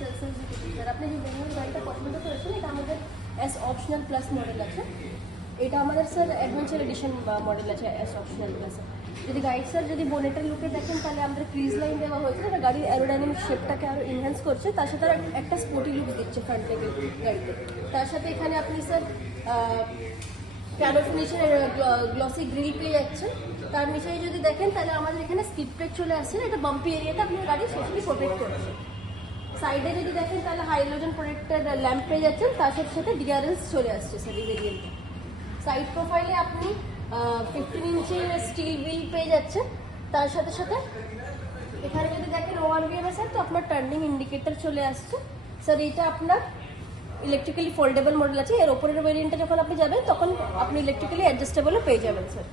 Sir আপনি যে বেঙ্গল গাড়িটা পছন্দ করেছেন এটা আমাদের এস অপশনাল প্লাস মডেল আছে। এটা আমাদের স্যার অ্যাডভেঞ্চার এডিশন মডেল আছে এস অপশনাল প্লাস। যদি গাড়ি স্যার যদি বোনেটের লুকে দেখেন তাহলে আমাদের ক্রিজ লাইন দেওয়া হয়েছে, এটা গাড়ির অ্যারোডাইনামিক শেপটাকে আরও এনহ্যান্স করছে, তার সাথে একটা স্পোর্টি লুক দিচ্ছে ফ্রন্ট থেকে গাড়িতে। তার সাথে এখানে আপনি স্যার ক্যাডো ফিনিশের গ্লসি গ্রিল পেয়ে যাচ্ছেন। তার নিচে যদি দেখেন তাহলে আমাদের এখানে স্কিড ব্রেক চলে আসছে, এটা বাম্পি এরিয়াটা আপনার গাড়ি সেটাকে প্রোটেক্ট করছে। সাইডে যদি দেখেন তাহলে হাইড্রোজেন প্রোটেক্টেড ল্যাম্প পেয়ে যাচ্ছেন, তার সাথে সাথে ডিআরএলস চলে আসছে স্যার এই ভেরিয়েন্টে। সাইড প্রোফাইলে আপনি 15 ইঞ্চের স্টিল হুইল পেয়ে যাচ্ছেন, তার সাথে সাথে এখানে যদি দেখেন ORVM স্যার তো আপনার টার্নিং ইন্ডিকেটর চলে আসছে স্যার। এটা আপনার ইলেকট্রিক্যালি ফোল্ডেবল মডেল আছে, এর ওপরের ভেরিয়েন্টে যখন আপনি যাবেন তখন আপনি ইলেকট্রিক্যালি অ্যাডজাস্টেবলও পেয়ে যাবেন স্যার।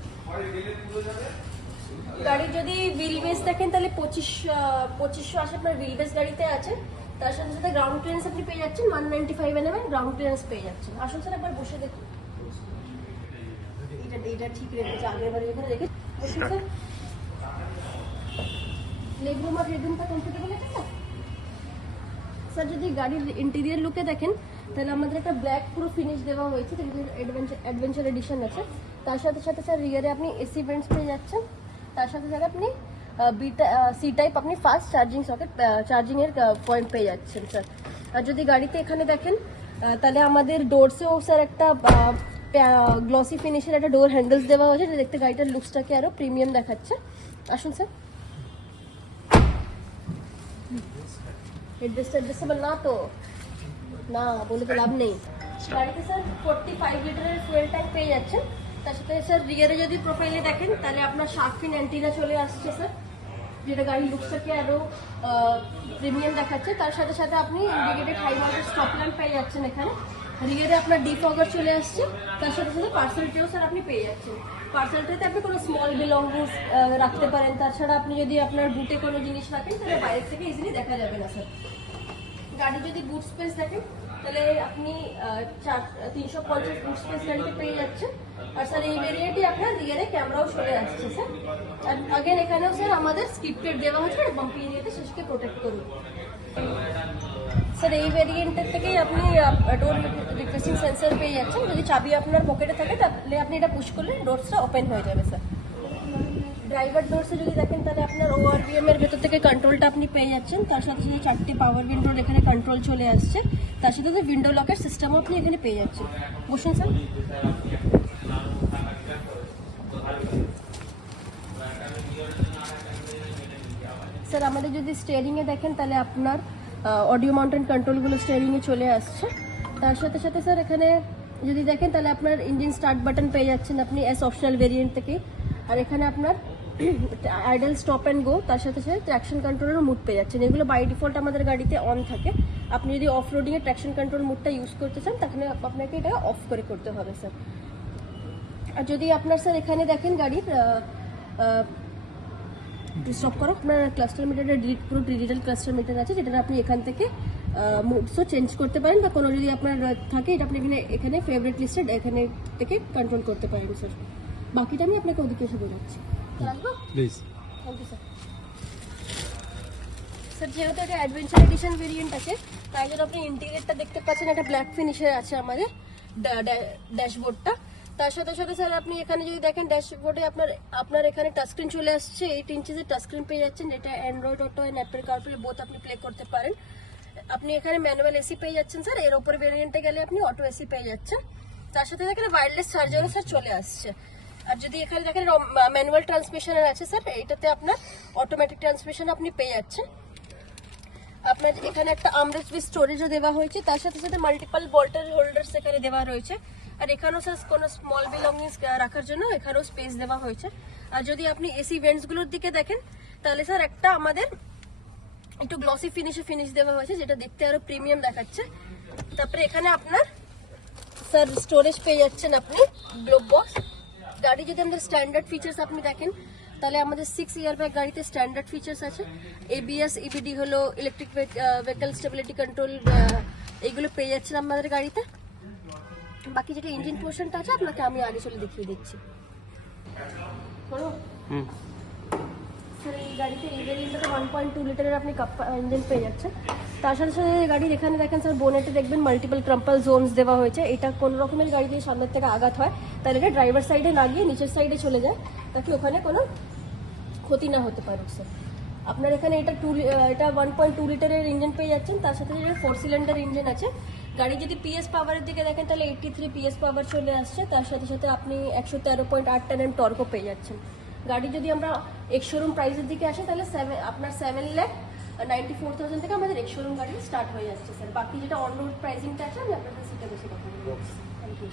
গাড়ির যদি হুইল বেস দেখেন তাহলে 2580 আপনার হুইল বেস গাড়িতে আছে, তার সাথে সাথে গ্রাউন্ড ক্লিয়ারেন্স আপনি পেয়ে যাচ্ছেন 195 mm গ্রাউন্ড ক্লিয়ারেন্স পেয়ে যাচ্ছেন। আসুন স্যার একবার বসে দেখুন, এটা ঠিক রেখেছে আগের বারে এখানে রেখে বসুন স্যার। লেগ রুম আর হেডরুমটা কমফোর্টেবল আছে স্যার। স্যার যদি গাড়ির ইন্টেরিয়ার লুকে দেখেন তাহলে আমাদের একটা ব্ল্যাক পুরো ফিনিশ দেওয়া হয়েছে, অ্যাডভেঞ্চার এডিশন আছে। তার সাথে সাথে স্যার রিয়ারে আপনি এসি ভেন্টস পেয়ে যাচ্ছেন, তার সাথে সাথে আপনি সি টাইপ আপনি ফাস্ট চার্জিং সকেট চার্জিংয়ের পয়েন্ট পেয়ে যাচ্ছেন স্যার। আর যদি গাড়িতে এখানে দেখেন তাহলে আমাদের ডোরসেও স্যার একটা গ্লসি ফিনিশের একটা ডোর হ্যান্ডেলস দেওয়া হয়েছে, যেটা দেখতে গাড়িটার লুকসটাকে আরও প্রিমিয়াম দেখাচ্ছে। আসুন স্যার। এডজাস্টেবল না তো না বলে তো লাভ নেই। গাড়িতে স্যার 45 লিটারের ফুয়েল ট্যাঙ্ক পেয়ে যাচ্ছেন, তার সাথে স্যার রিয়ারে যদি প্রোফাইলে দেখেন তাহলে আপনার শার্কফিন অ্যান্টিনা চলে আসছে স্যার, যেটা গাড়ির লুকসটাকে আরও প্রিমিয়াম দেখাচ্ছে। তার সাথে সাথে আপনি indicated high voltage stop lamp পেয়ে যাচ্ছেন এখানে। রিয়ারে আপনার ডিফগার চলে আসছে, তার সাথে সাথে পার্সেলটিও স্যার আপনি পেয়ে যাচ্ছেন। পার্সেলটাতে আপনি কোনো স্মল বিলঙ্গিংস রাখতে পারেন, তাছাড়া আপনি যদি আপনার বুটে কোনো জিনিস রাখেন তাহলে বাইরে থেকে ইজিলি দেখা যাবে না স্যার। গাড়ি যদি বুট স্পেস দেখেন তাহলে আপনি 350 বুট স্পেস গাড়িতে পেয়ে যাচ্ছেন। আর স্যার এই ভেরিয়েন্টে আপনার রিয়ারে ক্যামেরাও চলে আসছে স্যার। আর আগেন এখানেও স্যার আমাদের স্কিড প্লেট দেওয়া হচ্ছে বাম্পি এরিয়াতে সেটাকে প্রোটেক্ট করুন স্যার। এই ভেরিয়েন্টের থেকেই আপনি ডোর রিপ্লেসিং সেন্সর পেয়ে যাচ্ছেন, যদি চাবি আপনার পকেটে থাকে তাহলে আপনি এটা পুশ করলে ডোরসটা ওপেন হয়ে যাবে স্যার। ড্রাইভার ডোরসে যদি দেখেন তাহলে আপনার ORVM এর ভেতর থেকে কন্ট্রোলটা আপনি পেয়ে যাচ্ছেন, তার সাথে সাথে 4টে পাওয়ার উইন্ডোর এখানে কন্ট্রোল চলে আসছে, তার সাথে সাথে উইন্ডো লকের সিস্টেমও আপনি এখানে পেয়ে যাচ্ছেন। বসুন স্যার। স্যার আমাদের যদি স্টিয়ারিংয়ে দেখেন তাহলে আপনার অডিও মাউন্টেন কন্ট্রোলগুলো স্টিয়ারিংয়ে চলে আসছে, তার সাথে সাথে স্যার এখানে যদি দেখেন তাহলে আপনার ইঞ্জিন স্টার্ট বাটন পেয়ে যাচ্ছেন আপনি এস অপশনাল ভেরিয়েন্ট থেকে। আর এখানে আপনার আইডল স্টপ অ্যান্ড গো, তার সাথে সাথে ট্র্যাকশন কন্ট্রোলের মুড পেয়ে যাচ্ছেন। এগুলো বাই ডিফল্ট আমাদের গাড়িতে অন থাকে, আপনি যদি অফ রোডিংয়ে ট্র্যাকশন কন্ট্রোল মুডটা ইউজ করতে চান তাহলে আপনাকে এটা অফ করে করতে হবে স্যার। আর যদি আপনার স্যার এখানে দেখেন গাড়ির স্টপ করো, আপনার ক্লাস্টার মিটারটা পুরো ডিজিটাল ক্লাস্টার মিটার আছে, যেটা আপনি এখান থেকে মুডসও চেঞ্জ করতে পারেন, বা কোনো যদি আপনার থাকে এটা আপনি এখানে ফেভারিট লিস্টেড এখানে থেকে কন্ট্রোল করতে পারেন স্যার। বাকিটা আমি আপনাকে ওদিকে এসে বোঝাচ্ছি। Please. Thank you sir. Sir যেহেতু এটা অ্যাডভেঞ্চার এডিশন ভেরিয়েন্ট আছে তাই জন্য আপনি ইন্টেরিয়রটা দেখতে পাচ্ছেন একটা ব্ল্যাক ফিনিশের আছে আমাদের ড্যাশবোর্ডটা। তার সাথে সাথে স্যার আপনি এখানে যদি দেখেন ড্যাশবোর্ডে আপনার এখানে টাচস্ক্রিন চলে আসছে, 8 ইঞ্চেসের টাচস্ক্রিন পেয়ে যাচ্ছেন, যেটা Android auto and Apple CarPlay both আপনি প্লে করতে পারেন। আপনি এখানে ম্যানুয়াল এসি পেয়ে যাচ্ছেন স্যার, এর ওপরে ভেরিয়েন্টে গেলে আপনি অটো এসি পেয়ে যাচ্ছেন। তার সাথে এখানে ওয়্যারলেস চার্জারও স্যার চলে আসছে। আর যদি এখানে দেখেন ম্যানুয়াল ট্রান্সমিশনের আছে স্যার, এইটাতে আপনার অটোমেটিক ট্রান্সমিশন আপনি পেয়ে যাচ্ছেন। আপনার এখানে একটা আর্মরেস্ট উইথ স্টোরেজও দেওয়া হয়েছে, তার সাথে সাথে মাল্টিপল বোল্টের হোল্ডার্স এখানে দেওয়া রয়েছে। আর এখানেও স্যার কোনো স্মল বিলঙ্গিংস রাখার জন্য এখানেও স্পেস দেওয়া হয়েছে। আর যদি আপনি এসি ভেন্টসগুলোর দিকে দেখেন তাহলে স্যার একটা আমাদের একটু গ্লসি ফিনিশ দেওয়া হয়েছে, যেটা দেখতে আরো প্রিমিয়াম দেখাচ্ছে। তারপরে এখানে আপনার স্যার স্টোরেজ পেয়ে যাচ্ছেন আপনি গ্লোব বক্স। গাড়ি যদি আমাদের স্ট্যান্ডার্ড ফিচার্স আপনি দেখেন তাহলে আমাদের 6 ইয়ারব্যাগ গাড়িতে স্ট্যান্ডার্ড ফিচার্স আছে, ABS EBD হলো ইলেকট্রিক ভেহিকল স্টেবিলিটি কন্ট্রোল, এগুলো পেয়ে যাচ্ছেন আমাদের গাড়িতে। বাকি যেটা ইঞ্জিন পোর্শনটা আছে আপনাকে আমি আগে চলে দেখিয়ে দিচ্ছি। স্যার এই গাড়িতে এই ভেরিয়েন্টটাতে 1.2 লিটারের আপনি ইঞ্জিন পেয়ে যাচ্ছেন। তার সাথে সাথে গাড়ির এখানে দেখেন স্যার বোনেটে দেখবেন মাল্টিপল ক্রাম্পল জোনস দেওয়া হয়েছে। এটা কোন রকমের গাড়ি দিয়ে সামনের থেকে আঘাত হয় তাহলে এটা ড্রাইভার সাইডে না গিয়ে নিচের সাইডে চলে যায়, তাতে ওখানে কোনো ক্ষতি না হতে পারে স্যার। আপনার এখানে এটা এটা 1.2 লিটারের ইঞ্জিন পেয়ে যাচ্ছেন, তার সাথে 4 সিলিন্ডার ইঞ্জিন আছে। গাড়ি যদি পিএস পাওয়ারের দিকে দেখেন তাহলে 83 পিএস পাওয়ার চলে আসছে, তার সাথে সাথে আপনি 113.8 Nm টর্কও পেয়ে যাচ্ছেন। গাড়ি যদি আমরা এক্স শোরুম প্রাইসের দিকে আসে তাহলে আপনার 7,94,000 থেকে আমাদের এক্স শোরুম গাড়ি স্টার্ট হয়ে যাচ্ছে স্যার। বাকি যেটা অন রোড প্রাইসিংটা আছে আমি আপনার সাথে সেটা বেশি কথা বলবো। Thank you.